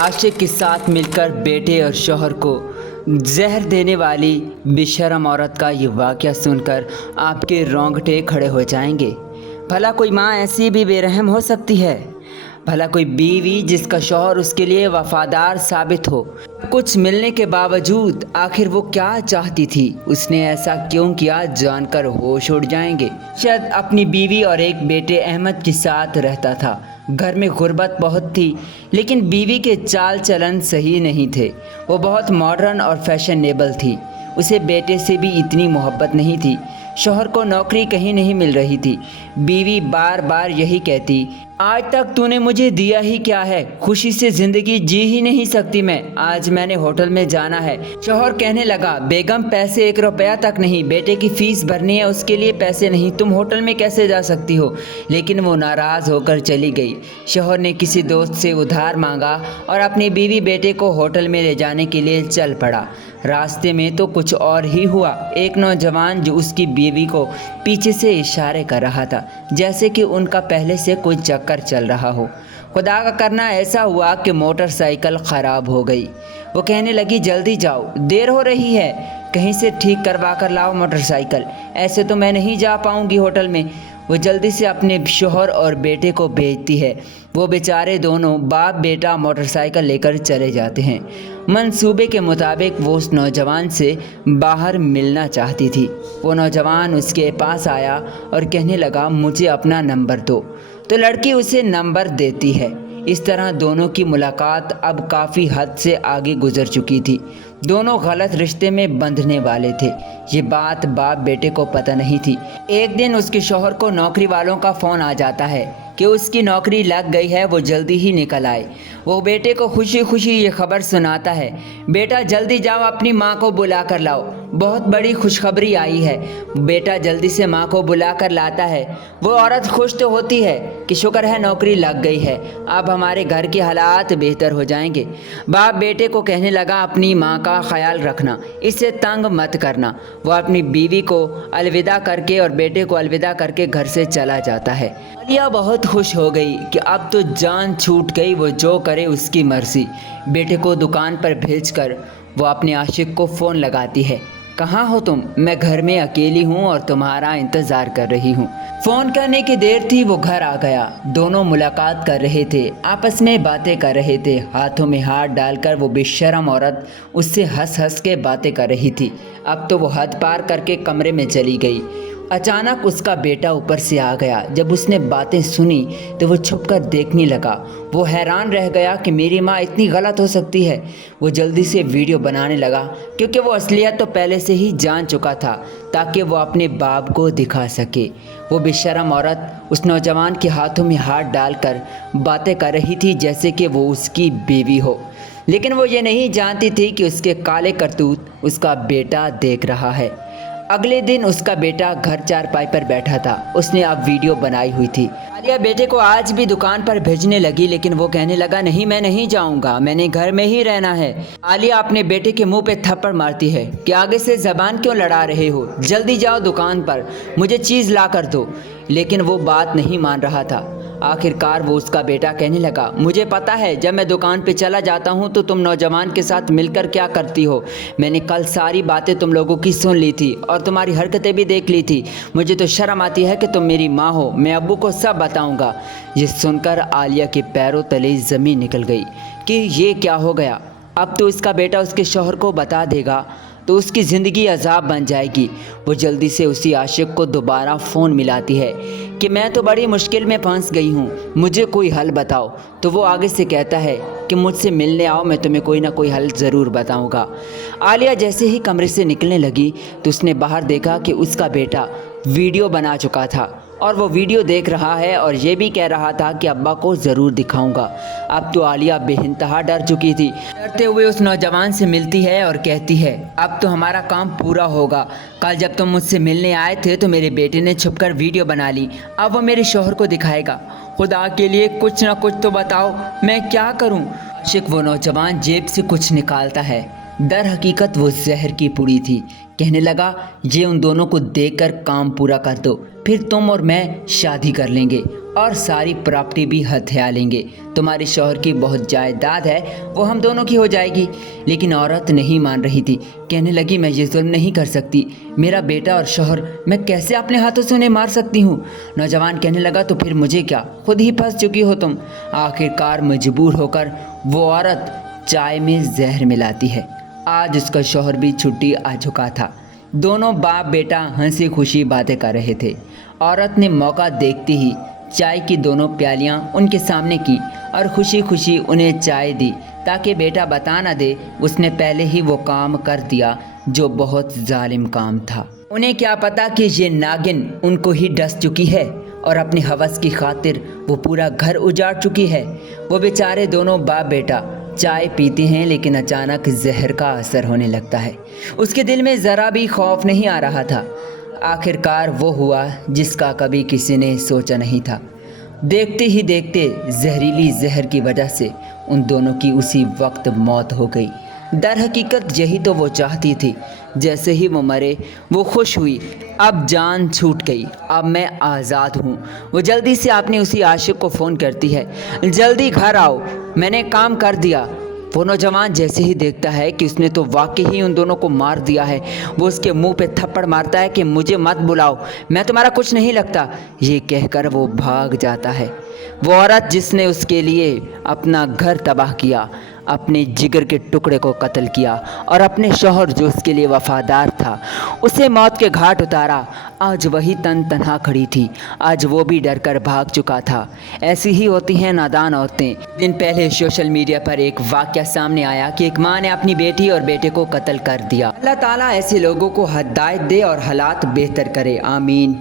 आशिक के साथ मिलकर बेटे और शौहर को जहर देने वाली बेशर्म औरत का ये वाक़या सुनकर आपके रोंगटे खड़े हो जाएंगे। भला कोई माँ ऐसी भी बेरहम हो सकती है? भला कोई बीवी जिसका शौहर उसके लिए वफादार साबित हो, कुछ मिलने के बावजूद आखिर वो क्या चाहती थी, उसने ऐसा क्यों किया, जानकर होश उड़ जाएंगे। शायद अपनी बीवी और एक बेटे अहमद के साथ रहता था। घर में गुर्बत बहुत थी, लेकिन बीवी के चाल चलन सही नहीं थे। वो बहुत मॉडर्न और फैशनेबल थी। उसे बेटे से भी इतनी मोहब्बत नहीं थी। शौहर को नौकरी कहीं नहीं मिल रही थी। बीवी बार बार यही कहती, आज तक तूने मुझे दिया ही क्या है, खुशी से ज़िंदगी जी ही नहीं सकती मैं, आज मैंने होटल में जाना है। शौहर कहने लगा, बेगम पैसे 1 रुपया तक नहीं, बेटे की फ़ीस भरनी है, उसके लिए पैसे नहीं, तुम होटल में कैसे जा सकती हो। लेकिन वो नाराज़ होकर चली गई। शौहर ने किसी दोस्त से उधार मांगा और अपनी बीवी बेटे को होटल में ले जाने के लिए चल पड़ा। रास्ते में तो कुछ और ही हुआ। एक नौजवान जो उसकी बीवी को पीछे से इशारे कर रहा था, जैसे कि उनका पहले से कोई चक्कर चल रहा हो। खुदा का करना ऐसा हुआ कि मोटरसाइकिल ख़राब हो गई। वो कहने लगी, जल्दी जाओ, देर हो रही है, कहीं से ठीक करवा कर लाओ मोटरसाइकिल, ऐसे तो मैं नहीं जा पाऊंगी होटल में। वो जल्दी से अपने शौहर और बेटे को भेजती है। वो बेचारे दोनों बाप बेटा मोटरसाइकिल लेकर चले जाते हैं। मंसूबे के मुताबिक वो उस नौजवान से बाहर मिलना चाहती थी। वो नौजवान उसके पास आया और कहने लगा, मुझे अपना नंबर दो। तो लड़की उसे नंबर देती है। इस तरह दोनों की मुलाकात अब काफ़ी हद से आगे गुजर चुकी थी। दोनों गलत रिश्ते में बंधने वाले थे। ये बात बाप बेटे को पता नहीं थी। एक दिन उसके शौहर को नौकरी वालों का फ़ोन आ जाता है कि उसकी नौकरी लग गई है, वो जल्दी ही निकल आए। वो बेटे को खुशी खुशी ये खबर सुनाता है, बेटा जल्दी जाओ, अपनी माँ को बुला कर लाओ, बहुत बड़ी खुशखबरी आई है। बेटा जल्दी से माँ को बुला कर लाता है। वो औरत खुश तो होती है कि शुक्र है नौकरी लग गई है, अब हमारे घर के हालात बेहतर हो जाएंगे। बाप बेटे को कहने लगा, अपनी माँ का ख्याल रखना, इससे तंग मत करना। वो अपनी बीवी को अलविदा करके और बेटे को अलविदा करके घर से चला जाता है। आलिया बहुत खुश हो गई कि अब तो जान छूट गई, वो जो करे उसकी मर्जी। बेटे को दुकान पर भेजकर वो अपने आशिक को फ़ोन लगाती है, कहाँ हो तुम? मैं घर में अकेली हूँ और तुम्हारा इंतज़ार कर रही हूँ। फ़ोन करने की देर थी, वो घर आ गया। दोनों मुलाकात कर रहे थे, आपस में बातें कर रहे थे। हाथों में हाथ डालकर वो बेशर्म औरत उससे हंस हंस के बातें कर रही थी। अब तो वो हद पार करके कमरे में चली गई। अचानक उसका बेटा ऊपर से आ गया। जब उसने बातें सुनी तो वो छुपकर देखने लगा। वो हैरान रह गया कि मेरी माँ इतनी गलत हो सकती है। वो जल्दी से वीडियो बनाने लगा, क्योंकि वो असलियत तो पहले से ही जान चुका था, ताकि वो अपने बाप को दिखा सके। वो बेशर्म औरत उस नौजवान के हाथों में हाथ डालकर बातें कर रही थी जैसे कि वो उसकी बीवी हो, लेकिन वो ये नहीं जानती थी कि उसके काले करतूत उसका बेटा देख रहा है। अगले दिन उसका बेटा घर चारपाई पर बैठा था। उसने अब वीडियो बनाई हुई थी। आलिया बेटे को आज भी दुकान पर भेजने लगी, लेकिन वो कहने लगा, नहीं मैं नहीं जाऊंगा, मैंने घर में ही रहना है। आलिया अपने बेटे के मुंह पे थप्पड़ मारती है कि आगे से ज़बान क्यों लड़ा रहे हो, जल्दी जाओ दुकान पर, मुझे चीज़ ला कर दो। लेकिन वो बात नहीं मान रहा था। आखिरकार वो उसका बेटा कहने लगा, मुझे पता है जब मैं दुकान पे चला जाता हूँ तो तुम नौजवान के साथ मिलकर क्या करती हो। मैंने कल सारी बातें तुम लोगों की सुन ली थी और तुम्हारी हरकतें भी देख ली थी। मुझे तो शर्म आती है कि तुम मेरी माँ हो, मैं अब्बू को सब बताऊँगा। ये सुनकर आलिया के पैरों तले ज़मीन निकल गई कि ये क्या हो गया। अब तो इसका बेटा उसके शौहर को बता देगा तो उसकी ज़िंदगी अजाब बन जाएगी। वो जल्दी से उसी आशिक को दोबारा फ़ोन मिलाती है कि मैं तो बड़ी मुश्किल में फंस गई हूँ, मुझे कोई हल बताओ। तो वो आगे से कहता है कि मुझसे मिलने आओ, मैं तुम्हें कोई ना कोई हल ज़रूर बताऊँगा। आलिया जैसे ही कमरे से निकलने लगी तो उसने बाहर देखा कि उसका बेटा वीडियो बना चुका था और वो वीडियो देख रहा है और ये भी कह रहा था कि अब्बा को ज़रूर दिखाऊंगा। अब तो आलिया बेइंतहा डर चुकी थी। डरते हुए उस नौजवान से मिलती है और कहती है, अब तो हमारा काम पूरा होगा। कल जब तुम मुझसे मिलने आए थे तो मेरे बेटे ने छुपकर वीडियो बना ली, अब वो मेरे शौहर को दिखाएगा। खुदा के लिए कुछ ना कुछ तो बताओ, मैं क्या करूँ। आशिक वो नौजवान जेब से कुछ निकालता है। दर हकीकत वो जहर की पुड़ी थी। कहने लगा, ये उन दोनों को देकर काम पूरा कर दो, फिर तुम और मैं शादी कर लेंगे। اور ساری پراپرٹی بھی ہتھیا لیں گے۔ تمہارے شوہر کی بہت جائیداد ہے، وہ ہم دونوں کی ہو جائے گی۔ لیکن عورت نہیں مان رہی تھی، کہنے لگی میں یہ ظلم نہیں کر سکتی، میرا بیٹا اور شوہر، میں کیسے اپنے ہاتھوں سے انہیں مار سکتی ہوں؟ نوجوان کہنے لگا تو پھر مجھے کیا، خود ہی پھنس چکی ہو تم۔ آخر کار مجبور ہو کر وہ عورت چائے میں زہر ملاتی ہے۔ آج اس کا شوہر بھی چھٹی آ چکا تھا۔ دونوں باپ بیٹا ہنسی خوشی باتیں کر رہے تھے۔ عورت نے موقع دیکھتی ہی چائے کی دونوں پیالیاں ان کے سامنے کی اور خوشی خوشی انہیں چائے دی تاکہ بیٹا بتا نہ دے اس نے پہلے ہی وہ کام کر دیا جو بہت ظالم کام تھا۔ انہیں کیا پتا کہ یہ ناگن ان کو ہی ڈس چکی ہے اور اپنی ہوس کی خاطر وہ پورا گھر اجاڑ چکی ہے۔ وہ بیچارے دونوں باپ بیٹا چائے پیتے ہیں لیکن اچانک زہر کا اثر ہونے لگتا ہے۔ اس کے دل میں ذرا بھی خوف نہیں آ رہا تھا۔ آخر کار وہ ہوا جس کا کبھی کسی نے سوچا نہیں تھا۔ دیکھتے ہی دیکھتے زہریلی زہر کی وجہ سے ان دونوں کی اسی وقت موت ہو گئی۔ در حقیقت یہی تو وہ چاہتی تھی۔ جیسے ہی وہ مرے وہ خوش ہوئی، اب جان چھوٹ گئی، اب میں آزاد ہوں۔ وہ جلدی سے اپنے اسی عاشق کو فون کرتی ہے، جلدی گھر آؤ، میں نے کام کر دیا۔ وہ نوجوان جیسے ہی دیکھتا ہے کہ اس نے تو واقعی ہی ان دونوں کو مار دیا ہے، وہ اس کے منہ پہ تھپڑ مارتا ہے کہ مجھے مت بلاؤ، میں تمہارا کچھ نہیں لگتا، یہ کہہ کر وہ بھاگ جاتا ہے۔ وہ عورت جس نے اس کے لیے اپنا گھر تباہ کیا، اپنے جگر کے ٹکڑے کو قتل کیا اور اپنے شوہر جو اس کے لیے وفادار تھا اسے موت کے گھاٹ اتارا، آج وہی تنہا کھڑی تھی، آج وہ بھی ڈر کر بھاگ چکا تھا۔ ایسی ہی ہوتی ہیں نادان عورتیں۔ دن پہلے سوشل میڈیا پر ایک واقعہ سامنے آیا کہ ایک ماں نے اپنی بیٹی اور بیٹے کو قتل کر دیا۔ اللہ تعالیٰ ایسے لوگوں کو ہدایت دے اور حالات بہتر کرے، آمین۔